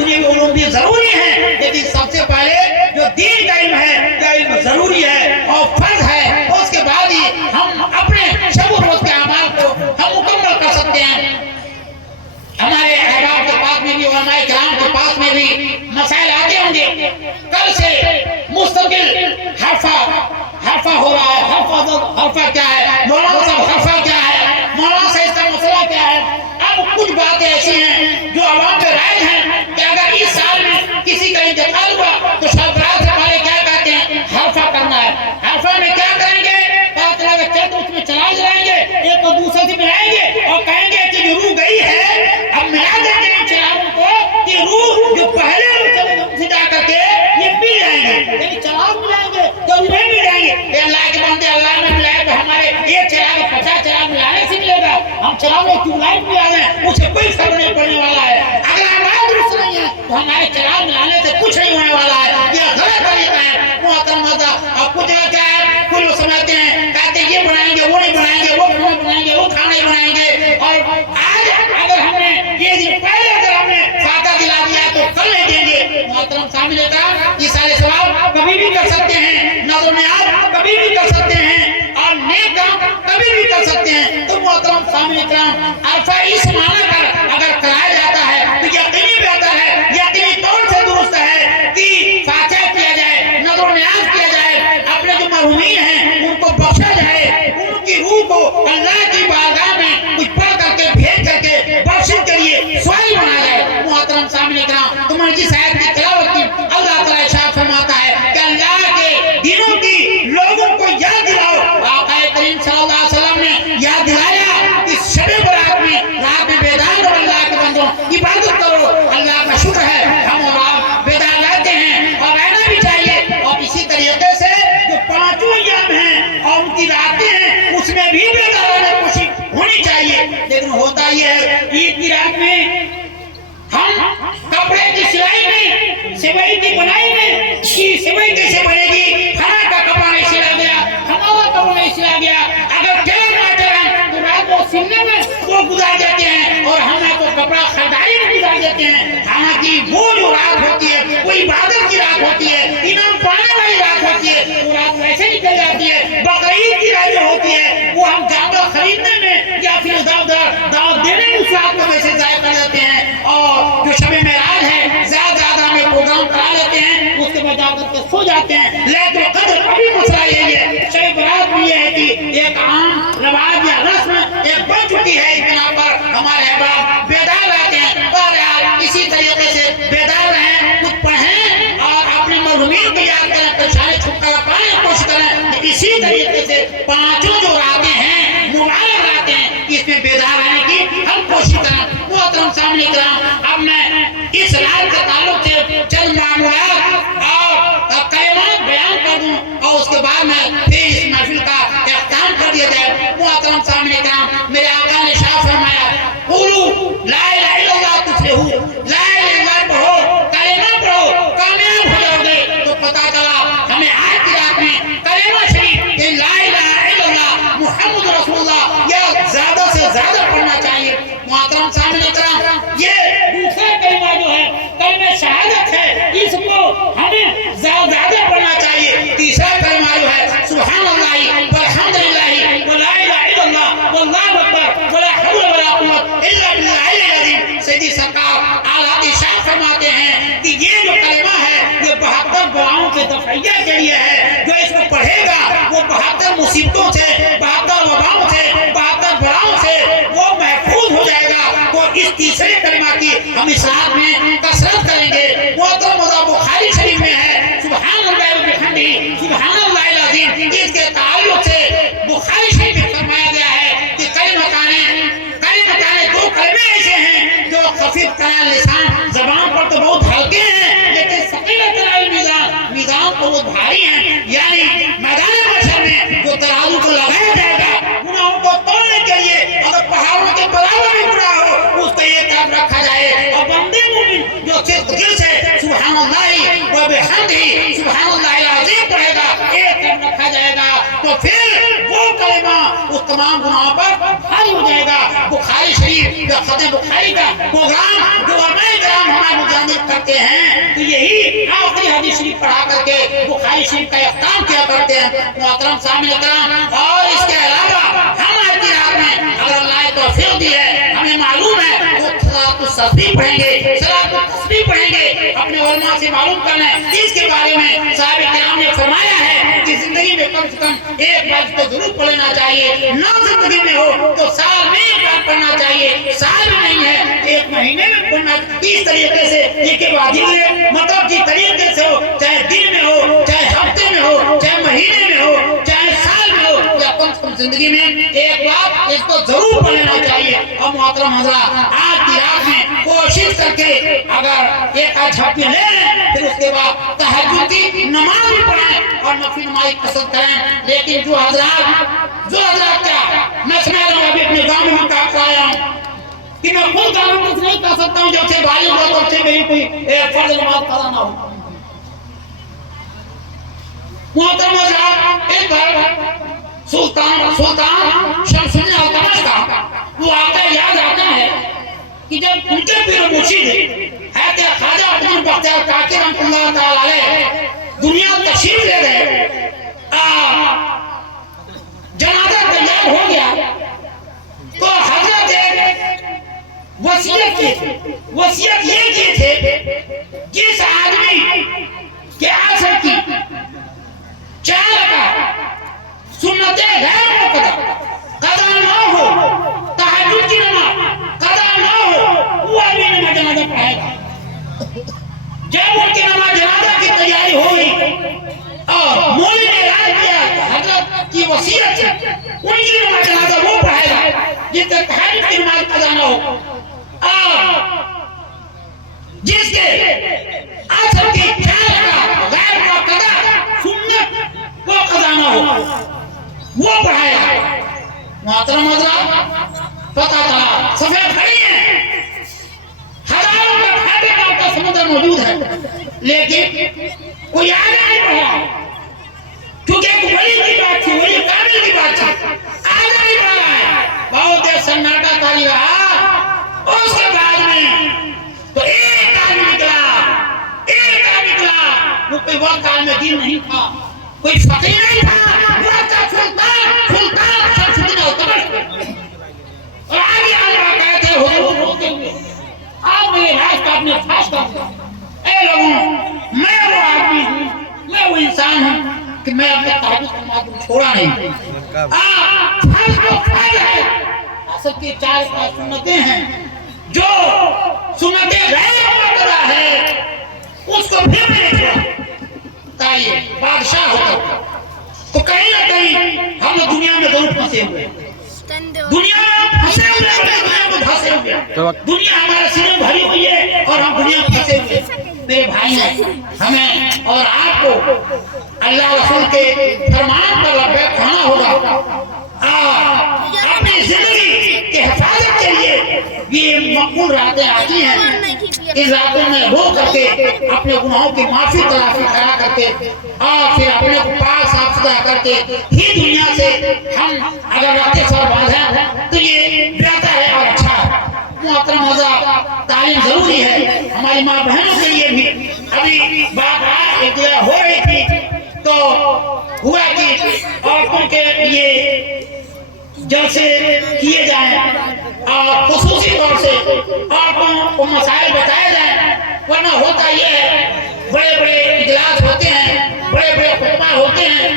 دنیاوی علوم بھی ضروری ہیں، لیکن سب سے پہلے جو دین کا علم ہے یہ علم ضروری ہے اور فرض ہے، اس کے بعد ہی ہم اپنے شب و روز کے اعمال کو ہم مکمل کر سکتے ہیں۔ ہمارے احباب کے پاس میں بھی، علماء کرام کے پاس میں بھی مسائل آتے ہوں گے۔ کل سے مستقل حرفہ ہو رہا ہے، حرفہ کیا ہے، مولانا صاحب حرفہ کیا ہے، مولانا صاحب اس کا مسئلہ کیا ہے۔ اب کچھ باتیں ایسی ہیں جو عوام پہ رائج ہیں کہ اگر اس سال میں کسی کا انتقال ہوا تو سربراہ سے پہلے کیا کہتے ہیں، حرفہ کرنا ہے۔ حرفہ میں کیا کریں گے، پتہ لگا چل اس میں چلا جائیں گے، ایک کو دوسرے سے ملائیں گے اور کہیں گے کہ جو روح گئی ہے اب ملا دیں گے ان چراغوں کو کہ روح جو پہلے سے جا کر کے یہ مل جائیں گے، یعنی چراغ ملائیں گے تو انہیں مل جائیں گے۔ اے اللہ کے بندے، اللہ نے ملائے تو ہمارے یہ چراغ 50 چراغ ملانے سے ملے گا، ہم چراغ میں ٹیوب لائٹ ملا دیں اسے کوئی فرق نہیں پڑنے والا ہے۔ اگر ہمارا درست نہیں ہے تو ہمارے چراغ ملانے سے کچھ نہیں ہونے والا ہے، یہ غلط طریقہ ہے۔ محترم حضرات، اب کچھ جگہ کیا ہے، کچھ لوگ سمجھتے ہیں، کہتے ہیں یہ بنائیں گے، وہ نہیں بنائیں گے، وہ کھانا بنائیں گے، وہ کھانا نہیں بنائیں گے، اور آج اگر ہم نے یہ دن پہلے اگر ہم نے فاتحہ دلا دیا تو کل نہیں دیں گے۔ محترم سامنے کا یہ سارے سوال کبھی بھی کر سکتے ہیں، نظر نیاز کبھی بھی کر سکتے ہیں، اور نیک کام کبھی بھی کر سکتے ہیں۔ تو محترم سامنے کرام، عرفہ اس معنی پر اگر کرایا جاتا ہے تو یقینی بہتر ہے، یقینی طور سے درست ہے کہ فاتحہ کیا جائے، نظر نیاز کیا جائے، اپنے جو مرحومین ہیں ان کو بخشا جائے، ان کی روح کو اللہ کی بارگاہ میں کچھ پڑھ کر کے بھیج کر کے بخشش کے لیے سوال بنا جائے۔ محترم سامنے کرام، تمہیں جس آیت کی تلاوت کی، اللہ تعالیٰ ارشاد فرماتا ہے کہ اللہ کے دنوں کی لوگوں کو یاد دلاؤ۔ آقا کریم صلی اللہ علیہ وسلم نے یاد دلایا کہ شب برات میں، رات میں بیدار رہو، اللہ کے بندوں عبادت کرو۔ اللہ کا شکر ہے ہم اور آپ بیدار رہتے ہیں اور رہنا بھی چاہیے، اور اسی طریقے سے جو پانچوں ایام ہیں اور ان کی راتیں ہیں اس میں بھی بیدار رہنے کی کوشش ہونی چاہیے۔ لیکن ہوتا یہ ہے عید کی رات میں ہم کپڑے کی سلائی میں، سوائی کی بنائی میں، سوائی کیسے بنے گی، کھانا کا کپڑا نہیں سلا گیا، ہمارا کپڑا نہیں سلا گیا، اگر ٹیلر نہ چلیں تو رات کو سلنے میں وہ گزار دیتے ہیں اور ہمیں تو کپڑا خریداری میں گزار دیتے ہیں۔ حالانکہ وہ جو رات ہوتی ہے وہ عبادت کی رات ہوتی ہے، انعام پانے والی رات ہوتی ہے، وہ رات ویسے نکل جاتی ہے۔ بقرعید کی رات جو ہوتی ہے وہ ہم جانور خریدنے میں یا پھر دعوت دینے میں اس رات کو ویسے ضائع کر دیتے ہیں، اور جو شب معراج ہے زیادہ ہمیں پروگرام کرا لیتے ہیں، اس کے بعد جا کر کے سو جاتے ہیں۔ لیکن قدر ابھی مسئلہ یہی ہے، شب برات بھی یہ ہے کہ ایک عام رواج یا رسم ایک بن چکی ہے، اس بنا پر ہمارے احباب بیدار رہتے ہیں۔ بہرحال اسی طریقے سے بیدار رہیں، کچھ پڑھیں اور اپنے مرحومین کو یاد کریں، پریشانی چھٹکارا پانے کی کوشش کریں۔ اسی طریقے سے پانچوں جو راتیں ہیں مبارک راتیں ہیں، اس میں بیدار رہنے کی ہم کوشش کریں۔ محترم سامنے کرام، اب میں اس رات کے تعلق سے چند معاملات اور کلمات بیان کر دوں اور اس کے بعد میں پھر اس محفل کا اختتام کر دیا جائے۔ محترم سامنے کرام، میرے آقا نے ارشاد فرمایا، قولوا لا الہ الا اللہ تفلحوا، لا الہ الا اللہ پڑھو، کلمہ پڑھو، کامیاب ہو جاؤ گے۔ تو پتہ چلا ہمیں آج کی رات میں کلمہ شریف کہ لا الہ الا اللہ محمد رسول اللہ یہ زیادہ سے زیادہ پڑھنا چاہیے۔ محترم سامنے کرام، یہ دوسرا کلمہ جو ہے کلمہ شہادت ہے، اس کو ہمیں زیادہ پڑھنا چاہیے۔ تیسرا کلمہ جو ہے سبحان اللہ والحمد للہ ولا الہ الا اللہ واللہ اکبر ولا حول ولا قوت الا باللہ العظیم۔ سیدی سرکار اعلیٰ ارشاد فرماتے ہیں کہ یہ جو کلمہ ہے یہ 72 بلاؤں کے دفعیہ کے لیے ہے، جو اس کو پڑھے گا وہ 72 مصیبتوں سے، 72 وباؤں سے، 72 بلاؤں سے وہ محفوظ ہو جائے گا۔ وہ اس تیسرے کلمہ کی ہم اس رات میں کثرت کریں گے۔ وہ تو بخاری شریف میں ہے سبحان اللہ وبحمدہ سبحان اللہ العظیم، اس کے تعلق سے بخاری شریف میں فرمایا گیا ہے کہ کلمتان دو کلمے ایسے ہیں جو خفیف ترین لسان، زبان پر تو بہت ہلکے ہیں لیکن ثقیلۃ علی المیزان، میزان پر بہت بھاری ہیں، یعنی میدان محشر میں جو ترازو کو لگایا جائے گا گناہوں کو تولنے کے لیے، اگر پہاڑوں کے برابر بھی گناہ ہو اس کو ایک طرف رکھا جائے، اور بندے مومن جو صدق دل سے سبحان اللہ وبحمدہ سبحان اللہ العظیم پڑھے گا ایک طرف رکھا جائے گا، تو پھر وہ کلمہ اس تمام گناہوں پر بھاری ہو جائے گا۔ بخاری شریف یا ختم بخاری کا پروگرام جو علماء کرام ہمارے مجاہدین کرتے ہیں تو یہی آخری حدیث شریف پڑھا کر کے بخاری شریف کا اختتام کیا کرتے ہیں محترم سامعین کرام. اور اس کے علاوہ ہم اعتراف میں اگر اللہ نے توفیق دی ہے ہمیں معلوم ہے وہ صلاۃ التسبیح پڑھیں گے, صلاۃ التسبیح پڑھیں گے. اپنے علماء سے معلوم کرنا ہے اس کے بارے میں صحابہ کرام نے فرمایا ہے کہ زندگی میں کم سے کم ایک بار تو ضرور پڑھ لینا چاہیے. نہ زندگی میں ہو تو سال میں ایک بار پڑھنا چاہیے, سال میں نہیں ہے ایک مہینے میں پڑھنا. اس طریقے سے یہ کہ واجب مطلب جس طریقے سے ہو, چاہے دن میں ہو, چاہے ہفتے میں ہو, چاہے مہینے میں ہو, چاہے سال میں ہو, یا کم سے کم زندگی میں ایک بار اس کو ضرور پڑھ لینا چاہیے. اور محترم حضرات آج کی رات میں کوشش کر کے اگر ایک جھپکی لے لیں پھر اس کے بعد تہجد کی نماز بھی پڑھیں اور نفل نماز پسند کریں. لیکن جو حضرات کیا میں سمجھ رہا ہوں ابھی اپنے گاؤں میں کہا آیا ہوں کہ میں خود گاؤں میں نہیں کہہ سکتا ہوں جب سے بالغ ہو تب سے میری کوئی فرض نماز قضا نہ ہو. محترم حضرات ایک بار سلطان شمس الدین التمش کا وہ آتا یاد آتا ہے کہ جب ان کے پیر مرشد حضرت خواجہ عبدالرحمن بختیار کاکی رحمۃ اللہ تعالی علیہ دنیا تشریف لے گئے, جنازہ تیار ہو گیا تو حضرت وصیت یہ کیے تھے جس آدمی کے اثر کی 4 رکعت سنت غیر مقدر قضا نہ ہو, تہجد کی نماز قضا نہ ہو, وہ آدمی نماز جنازہ پڑھائے گا. جب ان کی نماز جنازہ کی تیاری ہو گئی اور مولوی نے اعلان کیا حضرت کی وصیت ان کی نماز جنازہ وہ پڑھائے گا جس سے تہجد کی نماز قضا نہ ہو, جس کے اثر کی 4 رکعت غیر مقدر سنت وہ قضا نہ ہو وہ پڑھائے گا. محترم حضرات پتہ چلا سفید کھڑی ہیں, ہزاروں کا کھاتے کا سمندر موجود ہے لیکن کوئی آگے نہیں پڑھا کیونکہ ایک ولی کی بات تھی, ولی کامل کی بات تھی, آگے نہیں پڑھا ہے. بہت دیر سناٹا تاری رہا. اس کے بعد میں تو ایک آدمی نکلا وہ کوئی وقت عالم دین نہیں تھا, کوئی فقیر نہیں تھا, وہ تھا سلطان شمس الدین التمش. اور آگے آلما کہتے حضور روتے ہوئے آپ میرے راز کا اپنے فاش کر دیا. اے لوگوں میں وہ آدمی ہوں, میں وہ انسان ہوں کہ میں اپنے تہجد کا معمول چھوڑا نہیں. فرض کو فرض ہے, اصل کی 4 سنتیں ہیں جو سنتیں غیر مقدرہ ہے اس کو پھر میں چھوڑا. تائیے بادشاہ ہوتا تو کہیں نہ کہیں ہم دنیا میں ضرور پھنسے ہوئے, دنیا میں پھنسے ہوئے, دنیا ہمارے سینے بھری ہوئی ہے اور ہم دنیا میں پھنسے ہوئے. میرے بھائی ہیں, ہمیں اور آپ کو اللہ رسول کے فرمان پر لبیک کہنا ہوگا. اپنی زندگی کی حفاظت کے لیے یہ مقبول راتیں آتی ہیں. ان راتوں میں رو کر کے اپنے گناہوں کی معافی تلافی کرا کر کے اور پھر اپنے کو پاک صاف ستھرا کر کے ہی دنیا سے ہم اگر رکھتے سر باندھیں تو یہ بہتر ہے اور اچھا ہے. محترم حضرات تعلیم ضروری ہے ہماری ماں بہنوں کے لیے بھی. ابھی بات ایک جگہ ہو رہی تھی تو ہوا کہ عورتوں کے لیے جلسے کیے جائیں اور خصوصی طور سے عورتوں کو مسائل بتائے جائیں, ورنہ ہوتا یہ ہے بڑے بڑے اجلاس ہوتے ہیں, بڑے بڑے خطبہ ہوتے ہیں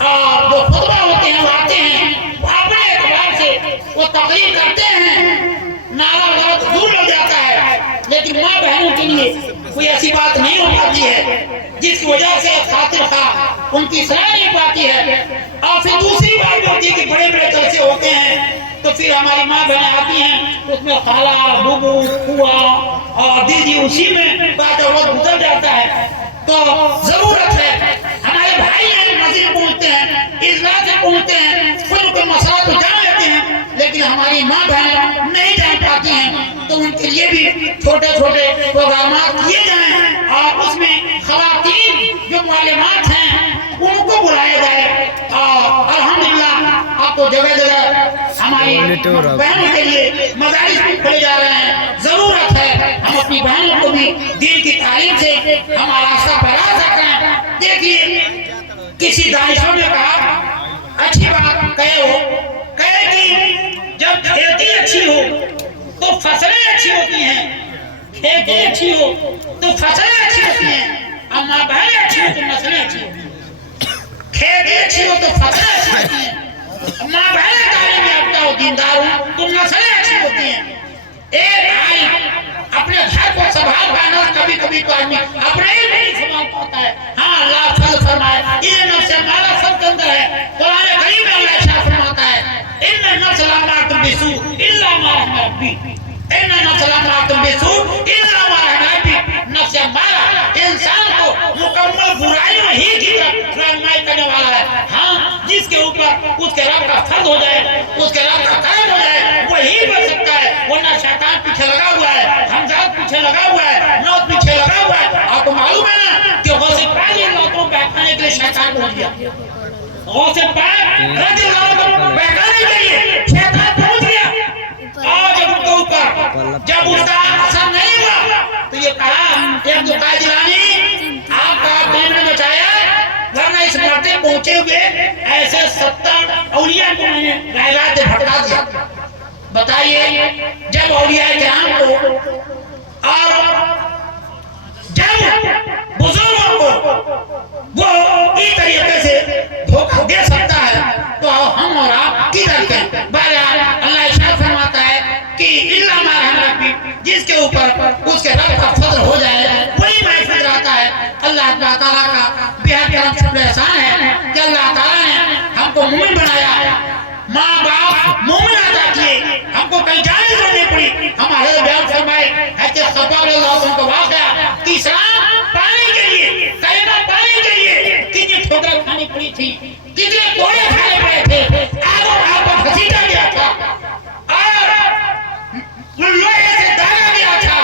اور جو خطبہ ہوتے ہیں وہ آتے ہیں اپنے اعتبار سے وہ تقریر کرتے ہیں, نعرہ وغیرہ دور لگ جاتا ہے, لیکن ماں بہنوں کے لیے کوئی ایسی بات نہیں ہو پاتی ہے جس کی وجہ سے خاطر خواہ ان کی صلاح نہیں پاتی ہے. اور پھر دوسری بات ہوتی ہے کہ بڑے بڑے جلسے ہوتے ہیں تو پھر ہماری ماں بہنیں آتی ہیں اس میں خالہ بوبو پھوپھا اور دیدی اسی میں بات وقت گزر جاتا ہے. تو ضرورت ہے ہمارے بھائی ہیں مسجد پہنچتے ہیں, اجلاس میں پہنچتے ہیں, کوئی مسئلہ تو جان لیتے ہیں لیکن ہماری ماں بہنیں نہیں جان پاتی ہیں تو ان کے لیے بھی چھوٹے چھوٹے پروگرامات کیے جائیں اور اس میں خواتین جو معلمات ہیں ان کو بلایا جائے. اور الحمدللہ آپ تو جگہ جگہ ہماری بہنوں کے لیے مدارس بھی کھولے جا رہے ہیں. ضرورت ہے ہم اپنی بہنوں کو بھی دین کی تعلیم سے ہم راستہ بنا سکتے ہیں. دیکھیے کسی دانشور نے کہا اچھی بات کہے کہ جب کھیتی اچھی ہو تو فصلیں اچھی ہوتی ہیں, کھیتی اچھی ہو تو فصلیں اچھی ہوتی ہیں, اما بہنیں اچھی ہو تو نسلیں اچھی ہوتی ہیں. کھیتی اچھی ہو تو فصلیں اچھی ہوتی ہیں, ماں بہنیں تعلیم یافتہ ہو دیندار ہو تو نسلیں اچھی ہوتی ہیں. ایک بھائی اپنے گھر کو سنبھال پانا, کبھی کبھی تو آدمی اپنے ہی نہیں سنبھال پاتا ہے. ہاں اللہ فضل فرمائے, یہ نفس ہمارا سب کے اندر ہے. قرآن کریم میں اللہ ارشاد فرماتا ہے ان النفس لامارۃ بالسوء الا ما رحم ربی, ان النفس لامارۃ بالسوء الا ما رحم ربی. نفس ہمارا انسان کو مکمل برائیوں ہی کی طرف رہنمائی کرنے والا ہے. ہاں جس کے اوپر اس کے رب کا فضل ہو جائے, اس کے رب کا کرم ہو جائے, وہی بچ سکتا ہے, ورنہ شیطان پیچھے لگا ہوا ہے, حمزات پیچھے لگا ہوا ہے, موت پیچھے لگا ہوا ہے. آپ کو معلوم ہے نا کہ غوث پاک یہ لوگوں بہکانے کے لیے شیطان پہنچ گیا. غوث پاک رضی اللہ عنہ کو بہکانے کے لیے شیطان پہنچ گیا. اور جب ان کے اوپر جب اس کا اثر نہیں ہوا تو یہ کہا کہ عبد القادر جیلانی آپ کا دین نے بچایا, ورنہ اس مرتے پہنچے ہوئے ایسے 70 اولیاء کو میں نے غیرات بھٹکا دیا. بتائیے جب اولیاء کرام کو اور جب بزرگوں کو وہ اس طریقے سے دھوکہ دے سکتا ہے تو ہم اور آپ کدھر کے. بہرحال اللہ ارشاد فرماتا ہے کہ الا ما رحم ربی, جس کے اوپر اس کے رب کا فضل ہو جائے وہی محفوظ رہتا ہے. اللہ تعالیٰ کا بہت کرم شکر احسان ہے کہ اللہ تعالیٰ نے ہم کو مومن بنایا, ماں باپ مومن عطا کیے, ہم کو کہیں جانے کرنی پڑی. ہمارے بیان فرمائے حضرت خباب رضی اللہ عنہ کا واقعہ کہ اسلام پانے کے لیے, کلمہ پانے کے لیے کتنی ٹھوکریں کھانی پڑی تھی, کتنے کوڑے کھانے پڑے تھے, آگوں آپ پر گھسیٹا گیا تھا اور لوہے سے داغا گیا تھا,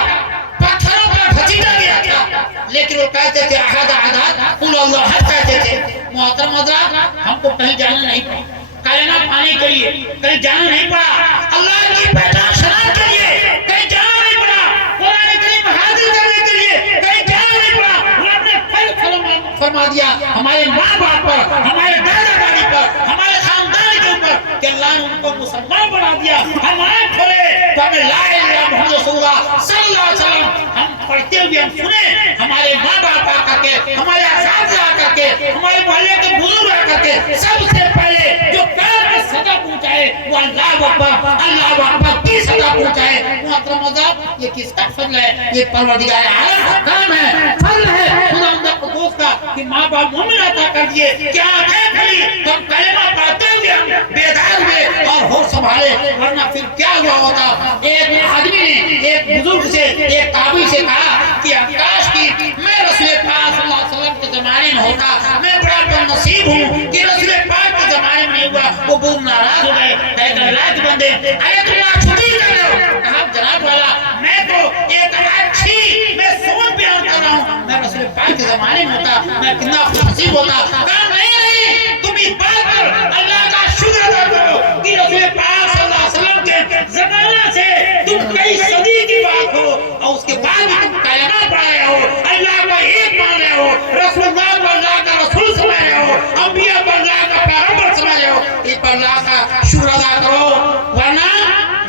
پتھروں پر گھسیٹا گیا تھا, لیکن وہ کہتے تھے احد احد قل اللہ احد کہتے تھے. محترم حضرات ہم کو کہیں جانا نہیں پڑا, کلمہ پانے کے لیے کہیں جانا نہیں پڑا, اللہ کی پہچان شناخت کے لیے کہیں جانا نہیں پڑا, قرآن کریم حاصل کرنے کے لیے کہیں جانا نہیں پڑا. رب نے فضل فرما دیا ہمارے ماں باپ پر, ہمارے دادا دادی پر, ہمارے خاندان کے اوپر کہ اللہ نے ان کو مسلمان بنا دیا. ہم آنکھ کھولے تو ہمیں لا الہ الا اللہ محمد رسول اللہ صلی اللہ علیہ وسلم ہم پڑھتے ہوئے ہم سنے, ہمارے ماں باپ آ کر کے, ہمارے اساتذہ آ کر کے, ہمارے محلے کے بزرگ آ کر کے سب سے پہلے جو کام میں سزا پہنچائے وہ اللہ اکبر کی سزا پہنچائے. محترم حضرات یہ کس کا فضل ہے؟ یہ پروردگار عالم کا کرم ہے, فضل ہے خدا قدوس کا کہ ماں باپ مومن عطا کر دیے. کیا آنکھیں کھلی تو ہم کلمہ پڑھتے ہوئے ہم بیدار ہوئے اور ہوش سنبھالے, ورنہ پھر کیا ہوا ہوتا. ایک آدمی نے ایک بزرگ سے, ایک تابعی سے کہا کہ کاش کی میں رسول پاک صلی اللہ علیہ وسلم کے زمانے میں ہوتا, میں بڑا بد نصیب ہوں کہ رسول پاک کے زمانے میں نہیں ہوا. وہ بہت ناراض ہو گئے, کہتے ہیں اللہ کے بندے ارے تم چھٹی کر رہے ہو. کہا جناب والا میں تو ایک اچھی میں سوچ بیان کر رہا ہوں, میں رسول پاک کے زمانے میں ہوتا میں کتنا خوش نصیب ہوتا. کہا نہیں, تم اس بات پر اللہ کا شکر ادا کرو کہ رسول پاک صلی اللہ علیہ وسلم کے زمانہ سے تم کئی صدی کی بات ہو اور اس کے بعد بھی تم کلمہ پڑھ رہے ہو, اللہ کو ایک مان رہے ہو, رسول اللہ کو اللہ کا رسول سمجھ رہے ہو, انبیاء کو اللہ کا پیغمبر سمجھ رہے ہو. اس پر اللہ کا شکر ادا کرو, ورنہ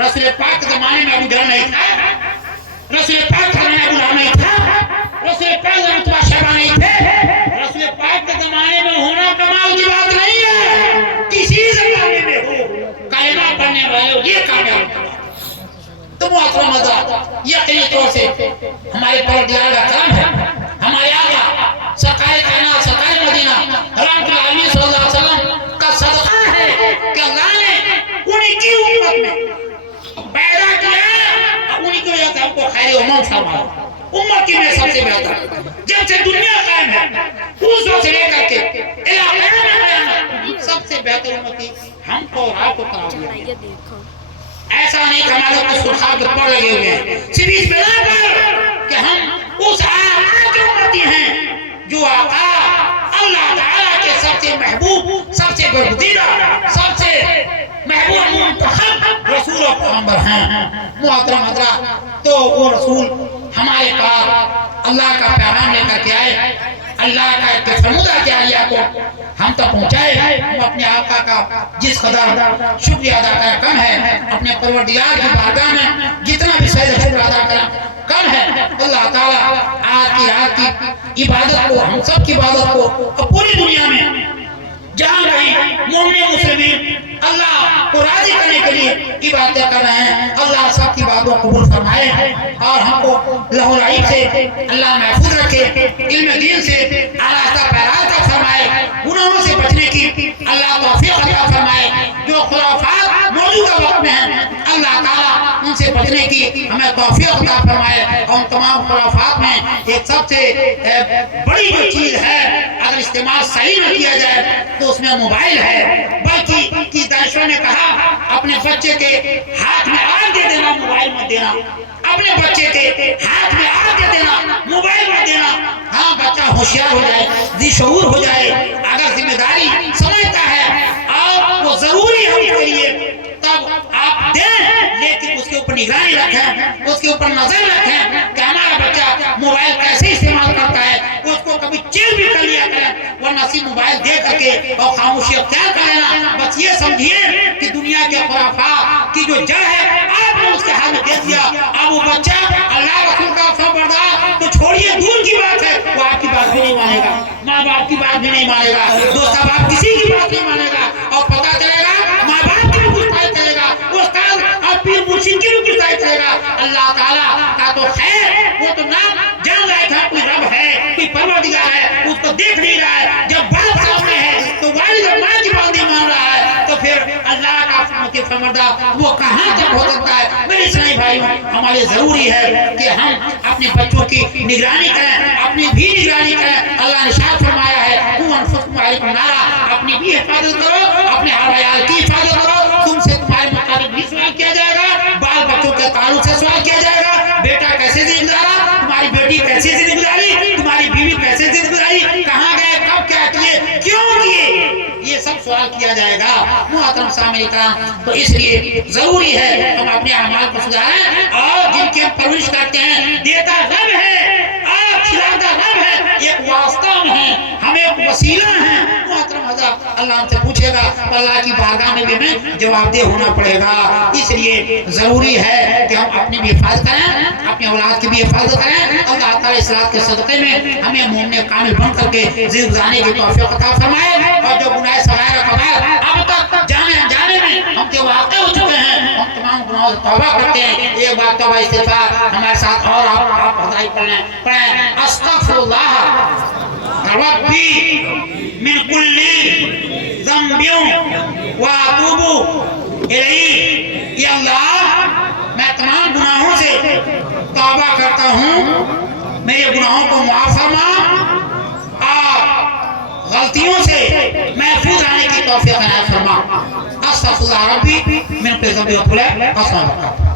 رسول پاک کے زمانے میں ابو جہل نہیں تھا, رسول پاک کے زمانے میں ابو لہب نہیں تھا, رسول پاک کے زمانے میں شیبہ نہیں تھے. رسول پاک کے زمانے میں ہونا کمال کی بات نہیں ہے, کسی زمانے میں ہو کلمہ پڑھنے والے ہو یہ کامیاب ہوگا. تو محترم حضرات یقینی طور سے ہمارے پروردگار کا کرم ہے, ہمارے آقا سرکار کائنات سرکار مدینہ رحمت العالمین صلی اللہ علیہ وسلم کا صدقہ ہے کہ اللہ نے انہی کی امت میں پیدا کیا, انہی کی وجہ سے ہم کو خیر امم فرمایا. امت کی میں سب سے بہتر جب سے دنیا قائم ہے اس وقت سے لے کر کے الہ قیامت سب سے بہتر امتی ہم کو اور آپ کو قرار دیا. ایسا نہیں کہ ہمارے کو سرخاب کے پر لگے ہوئے ہیں, صرف اس بنا پر کہ ہم اس آقا کے امتی ہیں جو آقا اللہ تعالیٰ کے سب سے محبوب, سب سے برگزیدہ, سب سے محبوب منتخب رسول و پیغمبر ہیں. محترم حضرات تو وہ رسول ہمارے پاس اللہ کا پیغام لے کر کے آئے، اللہ کا ایک فرمودہ جاریہ کو ہم تک پہنچائے. ہم اپنے آقا کا جس قدر شکریہ ادا کریں کم ہے، اپنے پروردگار کی بارگاہ میں جتنا بھی سجدہ شکر ادا کریں کم ہے. اللہ تعالیٰ آج کی رات کی عبادت کو، ہم سب کی عبادت کو پوری دنیا میں جہاں کہیں مومن مسلمین اللہ کو راضی کرنے کے لیے عبادتیں کر رہے ہیں، اللہ سب کی باتوں کو قبول فرمائے اور ہم کو لہو لعب سے اللہ محفوظ رکھے، علم دین سے آراستہ پیراستہ فرمائے، گناہوں سے بچنے کی اللہ توفیق عطا فرمائے. جو خرافات موجودہ وقت میں ہیں اللہ تعالیٰ ان سے بچنے کی ہمیں توفیق عطا فرمائے. اور ان تمام خرافات میں ایک سب سے بڑی جو چیز ہے اگر استعمال صحیح نہ کیا جائے تو اس میں موبائل ہے. بلکہ کی دانشور نے کہا اپنے بچے کے ہاتھ میں آگ دے دینا، موبائل مت دینا. اپنے بچے کے ہاتھ میں آگ دے دینا، موبائل مت دینا. ہاں بچہ ہوشیار ہو جائے، ذی شعور ہو جائے، اگر ذمہ داری سمجھتا ہے اور وہ ضروری ہے اس کے لیے تب آپ دیں، لیکن اس کے اوپر نگرانی رکھیں، اس کے اوپر نظر رکھیں کہ ہمارا بچہ موبائل کیسے استعمال کرتا ہے. اس کو کبھی چیل بھی کر لیا کریں، ورنہ صرف موبائل دے کر کے اور خاموشی اختیار کر لینا. بس یہ سمجھیے کہ دنیا کے خرافات کی جو جڑ ہے آپ نے اس کے ہاتھ میں دے دیا. اب وہ بچہ اللہ رسول کا فرمانبردار تو چھوڑیے دور کی بات ہے، وہ آپ کی بات بھی نہیں مانے گا، ماں باپ کی بات بھی نہیں مانے گا، دوست احباب کسی کی بات نہیں مانے گا. اور پتہ چلے گا ماں باپ کی بھی گستاخی کرے گا، استاد اور پیر مرشد کی بھی گستاخی کرے گا. اللہ تعالیٰ کا تو خیر، وہ تو نام جان رہا تھا کوئی رب ہے، کوئی پروردگار ہے، اس کو دیکھ نہیں رہا ہے. جب باپ سامنے ہے تو والد اور ماں کی بات نہیں مان رہا ہے تو پھر اللہ کا فرمانبردار وہ کہاں تک ہو سکتا ہے. میرے اسلامی بھائیوں، ہمارے ضروری ہے کہ ہم اپنے بچوں کی نگرانی کریں، اپنی بھی نگرانی کریں. اللہ نے ارشاد فرمایا ہے قوا انفسکم علیکم نارا، اپنی بھی حفاظت کرو، اپنے اہل عیال کی حفاظت کرو. تم سے تمہارے متعلق بھی سوال کیا جائے گا، بال بچوں کے تعلق سے سوال کیا جائے گا. بیٹا کیسے زندگی گزارا، تمہاری بیٹی کیسے زندگی گزاری، تمہاری بیوی کیسے زندگی گزاری، کہاں گئے، کب کیا کیے، کیوں کیے، یہ سب سوال کیا جائے گا. محترم سامعین کرام، تو اس لیے ضروری ہے ہم اپنے اعمال کو سدھاریں اور جن کی ہم پرورش کرتے ہیں دیتا رب ہے اور کھلاتا رب ہے، ایک واسطہ ہے، ہم ایک وسیلہ ہیں. محترم حضرات، اللہ ہم سے پوچھے گا، اللہ کی بارگاہ میں بھی ہمیں جواب دہ ہونا پڑے گا. اس لیے ضروری ہے کہ ہم اپنی بھی حفاظت کریں، اپنے اولاد کی بھی حفاظت کریں. اللہ تعالیٰ اصلاح کے صدقے میں ہمیں مومن کامل بن کر کے زندگی گزارنے کی توفیق عطا فرمائے. اور جو گناہ صغائر و کبائر اب تک جانے انجانے میں ہم کے واقع ہو چکے ہیں، ہم تمام گناہوں سے توبہ کرتے ہیں. ایک بار توبہ استغفار ہمارے ساتھ اور آپ حضرات پڑھیں. استغفر اللہ ربی من کل ذنب واتوب الیہ. یا اللہ میں تمام گناہوں سے توبہ کرتا ہوں، میرے گناہوں کو معاف فرما اور غلطیوں سے محفوظ رہنے کی توفیق عنایت فرما. استغفر اللہ ربی من کل ذنب واتوب الیہ. السلام علیکم.